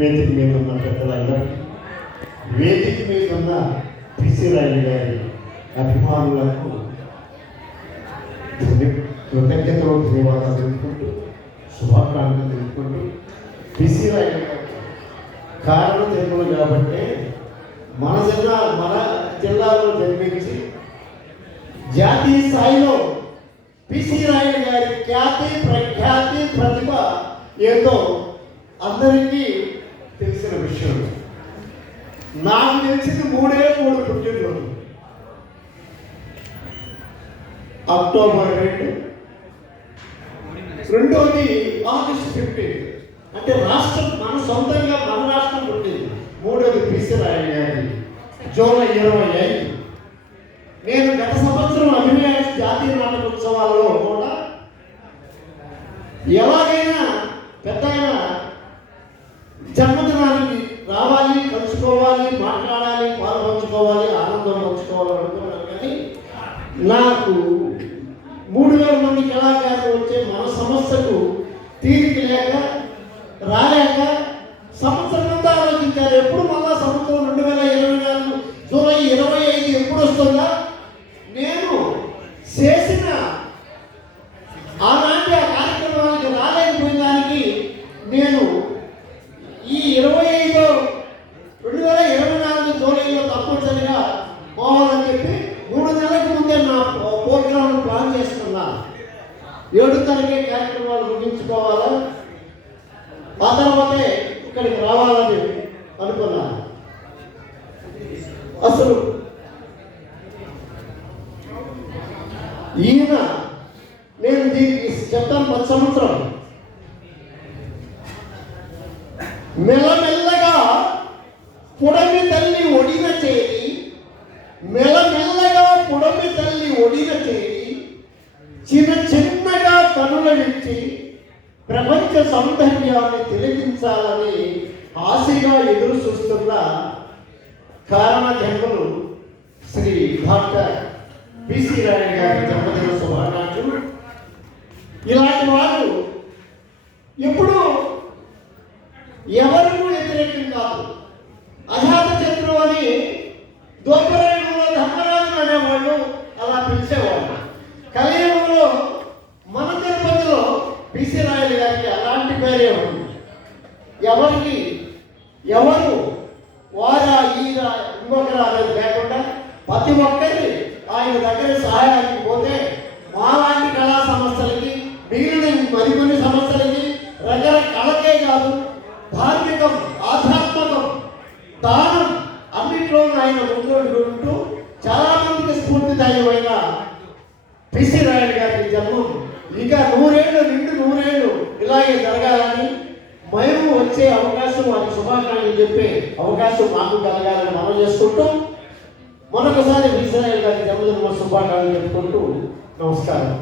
వేదిక మీద ఉన్న పెద్దలందరికీ, వేదిక మీద ఉన్న పిసి రాయుడు గారి అభిమానులకు కృతజ్ఞతలు ధన్యవాదాలు తెలుపుకుంటూ శుభాకాంక్షలు తెలుపుకుంటూ, పిసి రాయుడు గారు కారణం జన్మలు కాబట్టి మన జిల్లాలో జన్మించి జాతీయ స్థాయిలో పిసి రాయుడు గారి ఖ్యాతి ప్రఖ్యాతి ప్రతిభ ఏదో అందరికీ తెలిసిన విషయం. నాకు తెలిసింది 3 పుట్టినరోజు. అక్టోబర్ 2, రెండోది ఆగస్టు 15. అంటే రాష్ట్రం మన సొంతంగా మన రాష్ట్రం పుట్టింది. మూడోది పిసి రాయుడు గారి జూలై 25. నేను గత సంవత్సరం అభినయ జాతీయ నాటకోత్సవాలలో కూడా ఎలాగైనా పెద్దగా జన్మదినానికి రావాలి, కలుసుకోవాలి, మాట్లాడాలి, పాలు పంచుకోవాలి, ఆనందం పంచుకోవాలి అనుకున్నాను. కానీ నాకు 3000 మంది కళాకారులు వచ్చే మన సమస్యకు తీరిక లేక రాలేక సంవత్సరం అంతా ఆలోచించారు. ఎప్పుడు మళ్ళా సంవత్సరం 2024 జూలై 25 ఎప్పుడు వస్తుందా? నేను చేసిన ఆనాటి ఆ కార్యక్రమానికి రాలేకపోయిన దానికి నేను ఈ 2024 జూలైలో తప్పనిసరిగా పోవాలని చెప్పి 3 నెలలకు ముందే నా ప్రోగ్రామ్ ప్లాన్ చేసుకున్నాను. 7 తారీఖే కార్యక్రమాలు ముగించుకోవాలా, ఆ తర్వాతే ఇక్కడికి రావాలని అనుకున్నాను. అసలు ఈయన నేను దీనికి చెప్తాను. 10 సంవత్సరం మెల్లమెల్లగా పుడమి తల్లి ఒడిన చేరి, మెల్లమెల్లగా పుడమి తల్లి ఒడిన చేరి, చిన్నగా కనులనిచ్చి ప్రపంచ సౌందర్యాన్ని తిలకించాలని ఆశగా ఎదురు చూస్తున్న కారణ జన్మలు శ్రీ డాక్టర్ పిసి రాయుడు గారి జన్మదిన శుభాకాంక్షలు. ఇలాంటి వారు ఎప్పుడు ఎవరికూ వ్యతిరేకం కాదు. అజాత శత్రు అని దోపరాయుడులో ధర్మరాజు అనేవాళ్ళు అలా పిలిచేవాళ్ళు. కలియుగంలో మన తిరుపతిలో పిసి రాయుడు గారికి అలాంటి పేరే ఉంది. ఎవరు వారా ఈయన ఇంకొకరు అనేది లేకుండా ప్రతి ఒక్కరి ఆయన దగ్గర సహాయానికి పోతే మాలాంటి కళా సంస్థలకి, మిగిలిన మరికొన్ని సమస్యలకి రకరకాలకే కాదు, ధార్మికం, ఆధ్యాత్మికం, దానం అన్నింటిలో ఆయన ముందు చాలా మందికి స్ఫూర్తిదాయమైన పిసి రాయుడు గారి జన్మం ఇంకా 100 ఏళ్ళు ఇలాగే జరగాలని, మేము వచ్చే అవకాశం, వారికి శుభాకాంక్షలు చెప్పే అవకాశం మాకు కలగాలని మనం చేసుకుంటూ మరొకసారి పిసి రాయుడు గారి జన్మదిన శుభాకాంక్షలు చెప్పుకుంటూ నమస్కారం.